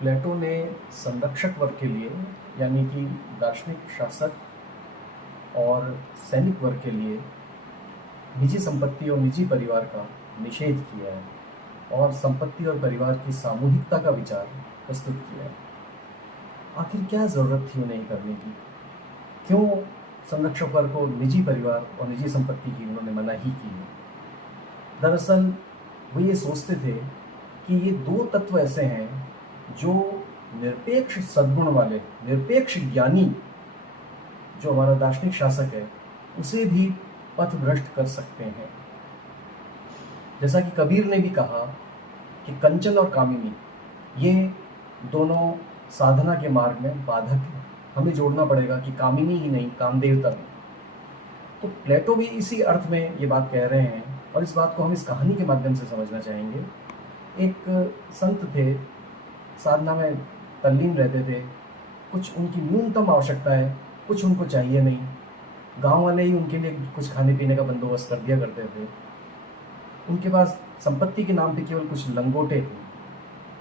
प्लेटो ने संरक्षक वर्ग के लिए यानी कि दार्शनिक शासक और सैनिक वर्ग के लिए निजी संपत्ति और निजी परिवार का निषेध किया है और संपत्ति और परिवार की सामूहिकता का विचार प्रस्तुत किया है। आखिर क्या ज़रूरत थी उन्हें करने की? क्यों संरक्षक वर्ग को निजी परिवार और निजी संपत्ति की उन्होंने मनाही की है? दरअसल वो ये सोचते थे कि ये दो तत्व ऐसे हैं जो निरपेक्ष सद्गुण वाले, निरपेक्ष ज्ञानी जो हमारा दार्शनिक शासक है उसे भी पथभ्रष्ट कर सकते हैं। जैसा कि कबीर ने भी कहा कि कंचन और कामिनी ये दोनों साधना के मार्ग में बाधक है। हमें जोड़ना पड़ेगा कि कामिनी ही नहीं, कामदेवता भी। तो प्लेटो भी इसी अर्थ में ये बात कह रहे हैं और इस बात को हम इस कहानी के माध्यम से समझना चाहेंगे। एक संत थे, साधना में तल्लीन रहते थे, कुछ उनकी न्यूनतम आवश्यकता है, कुछ उनको चाहिए नहीं, गांव वाले ही उनके लिए कुछ खाने पीने का बंदोबस्त कर दिया करते थे। उनके पास संपत्ति के नाम पे केवल कुछ लंगोटे थे,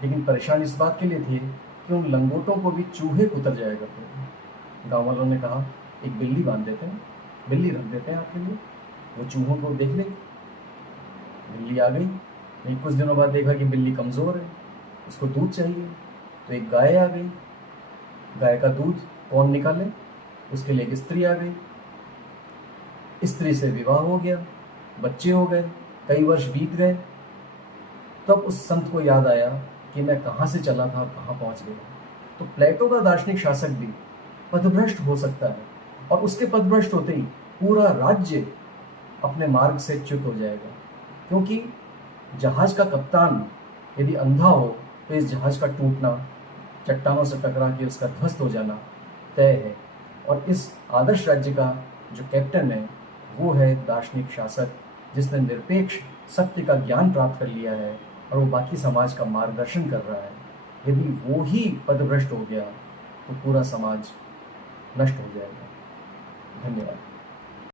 लेकिन परेशान इस बात के लिए थे कि उन लंगोटों को भी चूहे कुतर जाया करते थे। गाँव वालों ने कहा एक बिल्ली बांध देते हैं, बिल्ली रख देते हैं आपके लिए, वो चूहों को देख लेगी। बिल्ली आ गई, नहीं कुछ दिनों बाद देखा कि बिल्ली कमज़ोर है, उसको दूध चाहिए, तो एक गाय आ गई। गाय का दूध कौन निकाले? उसके लिए एक स्त्री आ गई। स्त्री से विवाह हो गया, बच्चे हो गए, कई वर्ष बीत गए। तब उस संत को याद आया कि मैं कहाँ से चला था, कहाँ पहुँच गया। तो प्लेटो का दार्शनिक शासक भी पथभ्रष्ट हो सकता है और उसके पथभ्रष्ट होते ही पूरा राज्य अपने मार्ग से च्युत हो जाएगा, क्योंकि जहाज का कप्तान यदि अंधा हो तो इस जहाज का टूटना, चट्टानों से टकरा के उसका ध्वस्त हो जाना तय है। और इस आदर्श राज्य का जो कैप्टन है वो है दार्शनिक शासक, जिसने निरपेक्ष सत्य का ज्ञान प्राप्त कर लिया है और वो बाकी समाज का मार्गदर्शन कर रहा है। यदि वो ही पथभ्रष्ट हो गया तो पूरा समाज नष्ट हो जाएगा। धन्यवाद।